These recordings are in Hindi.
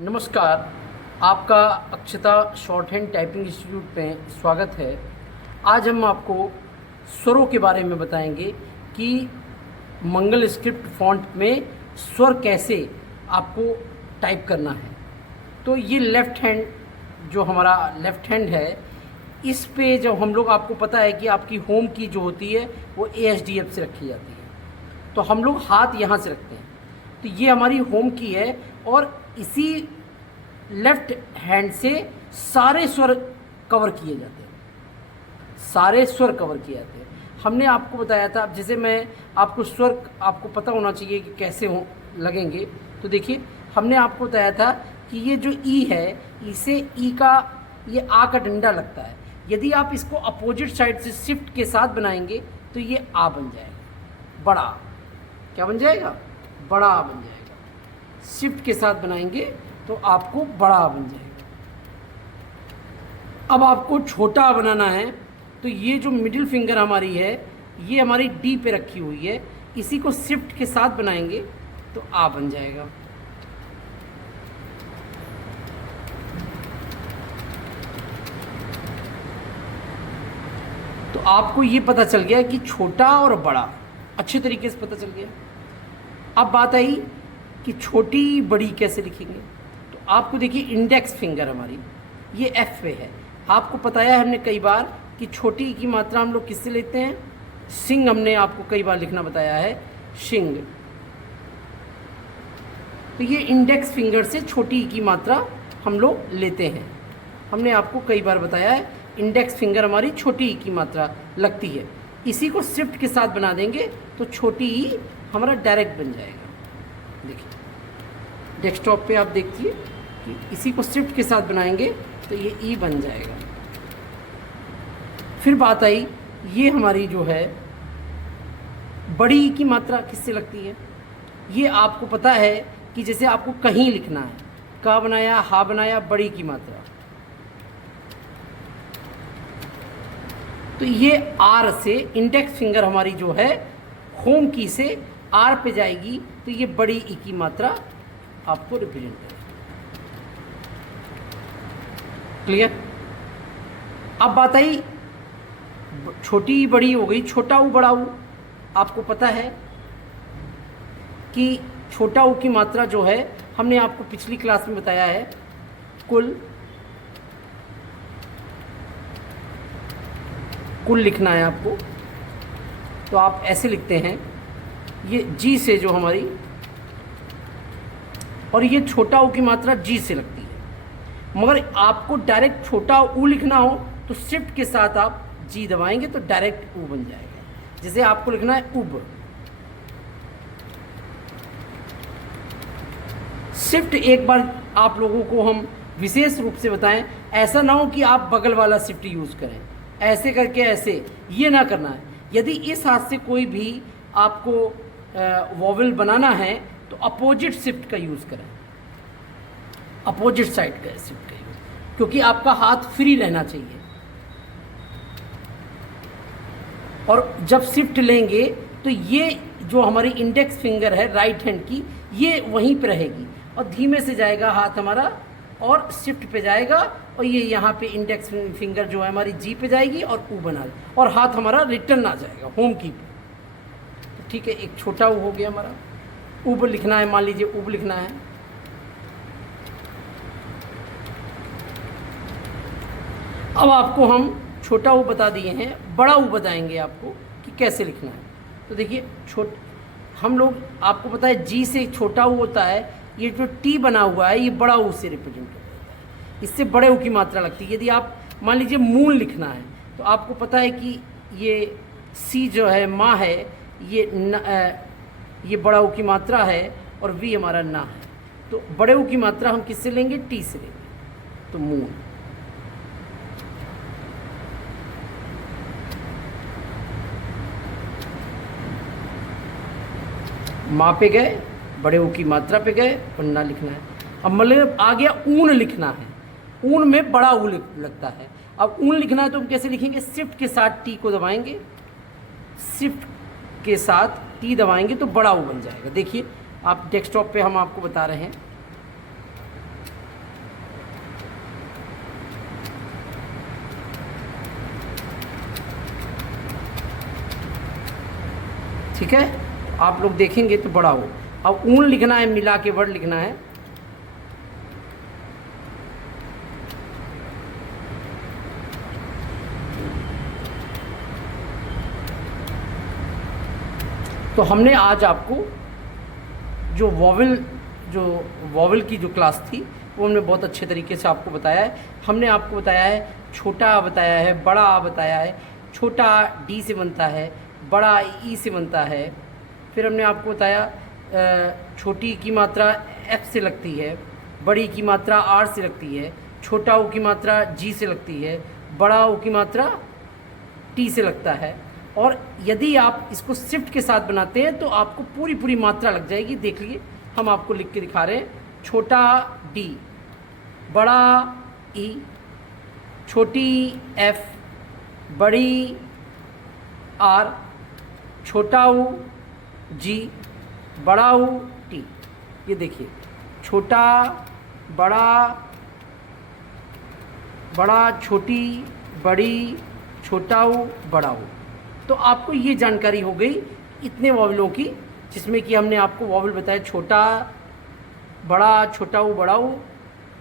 नमस्कार। आपका अक्षता शॉर्ट हैंड टाइपिंग इंस्टीट्यूट में स्वागत है। आज हम आपको स्वरों के बारे में बताएंगे कि मंगल स्क्रिप्ट फॉन्ट में स्वर कैसे आपको टाइप करना है। तो ये लेफ़्ट हैंड जो हमारा लेफ़्ट हैंड है, इस पे जब हम लोग, आपको पता है कि आपकी होम की जो होती है वो ASDF से रखी जाती है, तो हम लोग हाथ यहाँ से रखते हैं। तो ये हमारी होम की है और इसी लेफ्ट हैंड से सारे स्वर कवर किए जाते हैं, सारे स्वर कवर किए जाते हैं। हमने आपको बताया था, अब जैसे मैं आपको स्वर आपको पता होना चाहिए कि कैसे हो लगेंगे। तो देखिए, हमने आपको बताया था कि ये जो ई है, इसे ई का ये आ का डंडा लगता है। यदि आप इसको अपोजिट साइड से शिफ्ट के साथ बनाएंगे तो ये आ बन जाएगा, बड़ा। क्या बन जाएगा? बड़ा बन जाएगा। शिफ्ट के साथ बनाएंगे तो आपको बड़ा बन जाएगा। अब आपको छोटा बनाना है, तो ये जो मिडिल फिंगर हमारी है, ये हमारी डी पे रखी हुई है, इसी को शिफ्ट के साथ बनाएंगे तो आ बन जाएगा। तो आपको ये पता चल गया कि छोटा और बड़ा अच्छे तरीके से पता चल गया। अब बात आई कि छोटी बड़ी कैसे लिखेंगे। तो आपको देखिए, इंडेक्स फिंगर हमारी ये एफ पे है। आपको बताया है हमने कई बार कि छोटी की मात्रा हम लोग किससे लेते हैं? सिंग। हमने आपको कई बार लिखना बताया है, शिंग। तो ये इंडेक्स फिंगर से छोटी की मात्रा हम लोग लेते हैं। हमने आपको कई बार बताया है, इंडेक्स फिंगर हमारी छोटी की मात्रा लगती है। इसी को शिफ्ट के साथ बना देंगे तो छोटी ई हमारा डायरेक्ट बन जाएगा। देखिए, डेस्कटॉप पे आप देखिए कि इसी को शिफ्ट के साथ बनाएंगे तो ये ई बन जाएगा। फिर बात आई, ये हमारी जो है बड़ी की मात्रा किससे लगती है? ये आपको पता है कि जैसे आपको कहीं लिखना है, का बनाया, हा बनाया, बड़ी की मात्रा, तो ये आर से इंडेक्स फिंगर हमारी जो है होम की से आर पे जाएगी, तो ये बड़ी ई की मात्रा आपको रिप्रेजेंट करेगी। क्लियर? अब बात आई, छोटी बड़ी हो गई, छोटा ऊ बड़ा ऊ। आपको पता है कि छोटा ऊ की मात्रा जो है, हमने आपको पिछली क्लास में बताया है, कुल लिखना है आपको। तो आप ऐसे लिखते हैं, ये जी से जो हमारी, और ये छोटा ऊ की मात्रा जी से लगती है। मगर आपको डायरेक्ट छोटा ऊ लिखना हो तो शिफ्ट के साथ आप जी दबाएंगे तो डायरेक्ट ऊ बन जाएगा। जैसे आपको लिखना है उब, शिफ्ट एक बार आप लोगों को हम विशेष रूप से बताएं, ऐसा ना हो कि आप बगल वाला शिफ्ट यूज़ करें, ऐसे करके ऐसे, ये ना करना है। यदि इस हाथ से कोई भी आपको वॉवेल बनाना है तो अपोजिट शिफ्ट का यूज़ करें, अपोजिट साइड का शिफ्ट का यूज़, क्योंकि आपका हाथ फ्री रहना चाहिए। और जब शिफ्ट लेंगे तो ये जो हमारी इंडेक्स फिंगर है राइट हैंड की, ये वहीं पे रहेगी और धीमे से जाएगा हाथ हमारा और शिफ्ट पे जाएगा, और ये यहाँ पे इंडेक्स फिंगर जो है हमारी जी पे जाएगी और ऊ बना देगी और हाथ हमारा रिटर्न आ जाएगा होम की पे। तो ठीक है, एक छोटा ऊ हो गया हमारा। उब लिखना है, मान लीजिए उब लिखना है, अब आपको हम छोटा ऊ बता दिए हैं, बड़ा ऊ बताएंगे आपको कि कैसे लिखना है। तो देखिए, हम लोग आपको पता है जी से छोटा ऊ होता है, ये जो टी बना हुआ है ये बड़ा ऊ से रिप्रेजेंट होता है, इससे बड़े ऊ की मात्रा लगती है। यदि आप मान लीजिए मून लिखना है तो आपको पता है कि ये सी जो है माँ है, ये बड़ा ऊ की मात्रा है और वी हमारा ना है, तो बड़े ऊ की मात्रा हम किससे लेंगे? टी से लेंगे, तो मून। माँ पे गए, बड़े ऊ की मात्रा पे गए और ना लिखना है। अब मतलब आ गया ऊन लिखना है, ऊन में बड़ा ऊ लगता है। अब ऊन लिखना है तो हम कैसे लिखेंगे? शिफ्ट के साथ टी को दबाएंगे, शिफ्ट के साथ टी दबाएंगे तो बड़ा ऊ बन जाएगा। देखिए, आप डेस्कटॉप पे हम आपको बता रहे हैं, ठीक है, आप लोग देखेंगे तो बड़ा हो। अब ऊन लिखना है, मिला के वर्ड लिखना है। तो हमने आज आपको जो वॉवल की जो क्लास थी वो हमने बहुत अच्छे तरीके से आपको बताया है। हमने आपको बताया है छोटा आ बताया है, बड़ा आ बताया है, छोटा डी से बनता है, बड़ा ई से बनता है। फिर हमने आपको बताया छोटी की मात्रा एफ से लगती है, बड़ी की मात्रा आर से लगती है, छोटा ओ की मात्रा जी से लगती है, बड़ा ओ की मात्रा टी से लगता है। और यदि आप इसको शिफ्ट के साथ बनाते हैं तो आपको पूरी पूरी मात्रा लग जाएगी। देख लीजिए, हम आपको लिख के दिखा रहे हैं। छोटा डी, बड़ा ई, छोटी एफ, बड़ी आर, छोटा ऊ जी, बड़ा ऊ टी। ये देखिए, छोटा, बड़ा, छोटी, बड़ी, छोटा ऊ, बड़ा ऊ। तो आपको ये जानकारी हो गई इतने वॉवलों की, जिसमें कि हमने आपको वॉवल बताया छोटा, बड़ा, छोटा ऊ, बड़ा ऊ।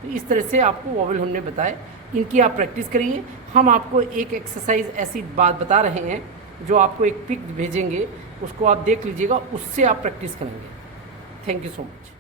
तो इस तरह से आपको वॉवल हमने बताए, इनकी आप प्रैक्टिस करिए। हम आपको एक एक्सरसाइज ऐसी बात बता रहे हैं जो आपको एक पिक भेजेंगे, उसको आप देख लीजिएगा, उससे आप प्रैक्टिस करेंगे। Thank you so much.